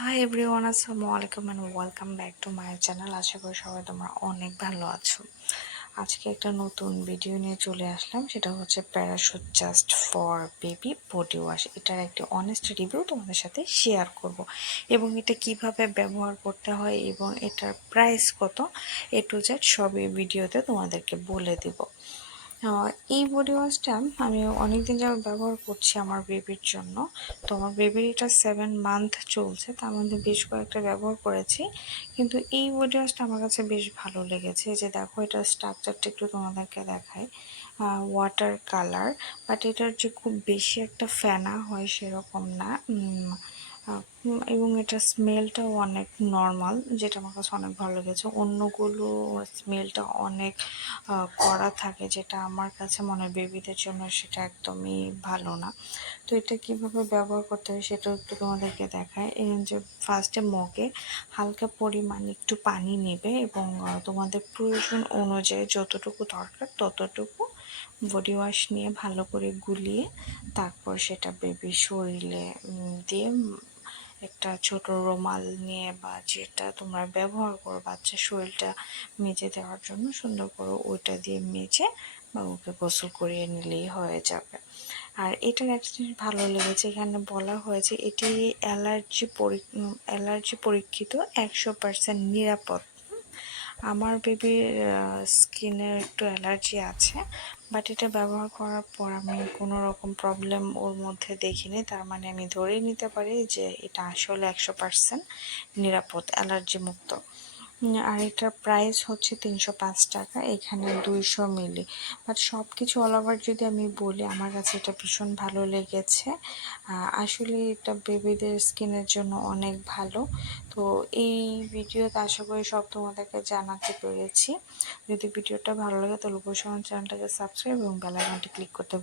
High everyone, আসসালামু আলাইকুম and welcome back to my channel. আশা করি সবাই তোমরা অনেক ভালো আছো। আজকে একটা নতুন ভিডিও নিয়ে চলে আসলাম, সেটা হচ্ছে parachute just for baby body wash. এটার একটি অনেস্ট রিভিউ তোমাদের সাথে শেয়ার করব এবং এটা কিভাবে ব্যবহার করতে হয় এবং এটার প্রাইস কত, এ টু জেড সব এই ভিডিওতে তোমাদেরকে বলে দেব। এই বডি ওয়াশটা আমি অনেকদিন যাবত ব্যবহার করছি আমার বেবির জন্য। তো আমার বেবির এটা 7 মান্থ চলছে, তার মধ্যে বেশ কয়েকটা ব্যবহার করেছি, কিন্তু এই বডি ওয়াশটা আমার কাছে বেশ ভালো লেগেছে। যে দেখো, এটার স্ট্রাকচারটা একটু তোমাদেরকে দেখায়। ওয়াটার কালার, বাট এটার যে খুব বেশি একটা ফেনা হয় সেরকম না। এবং এটার স্মেলটাও অনেক নর্মাল, যেটা আমার কাছে অনেক ভালো লেগেছে। অন্যগুলো স্মেলটা অনেক কড়া থাকে, যেটা আমার কাছে মনে হয় বেবিদের জন্য সেটা একদমই ভালো না। তো এটা কিভাবে ব্যবহার করতে হয় সেটাও একটু তোমাদেরকে দেখায়। এই যে ফার্স্টে মগে হালকা পরিমাণ একটু পানি নেবে এবং তোমাদের প্রয়োজন অনুযায়ী যতটুকু দরকার ততটুকু বডি ওয়াশ নিয়ে ভালো করে গুলিয়ে তারপর সেটা বেবির শরীরে দিয়ে একটা ছোট রুমাল নিয়ে বা যেটা তোমরা ব্যবহার করো বাচ্চার শরীরটা মেজে দেওয়ার জন্য, সুন্দর করে ওইটা দিয়ে মেজে বা ওকে গোসল করিয়ে নিলেই হয়ে যাবে। আর এটার একটা জিনিস ভালো লেগেছে, এখানে বলা হয়েছে এটি অ্যালার্জি পরীক্ষিত, 100% নিরাপদ। আমার বেবির স্কিনের একটু অ্যালার্জি আছে, বাট এটা ব্যবহার করার পর আমি কোনো রকম প্রবলেম ওর মধ্যে দেখিনি। তার মানে আমি ধরেই নিতে পারি যে এটা আসলে 100% নিরাপদ, অ্যালার্জি মুক্ত। আর এটার প্রাইস হচ্ছে 305 টাকা, এখানে 200 মিলি। বাট সব কিছু অল ওভার যদি আমি বলি, আমার কাছে এটা ভীষণ ভালো লেগেছে। আসলে এটা বেবিদের স্কিনের জন্য অনেক ভালো। তো এই ভিডিওতে আশা করি সব তোমাদেরকে জানাতে পেরেছি। যদি ভিডিওটা ভালো লাগে তাহলে অবশ্যই আমার চ্যানেলটাকে সাবস্ক্রাইব এবং বেল আইকনটি ক্লিক করতে